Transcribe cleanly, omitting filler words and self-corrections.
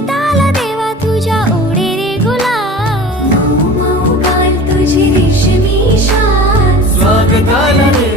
स्वागताला देवा तुझ्या ओढे रे गुलाल, मऊ मऊ गाल तुझी रेशमी शाल. स्वागताला रे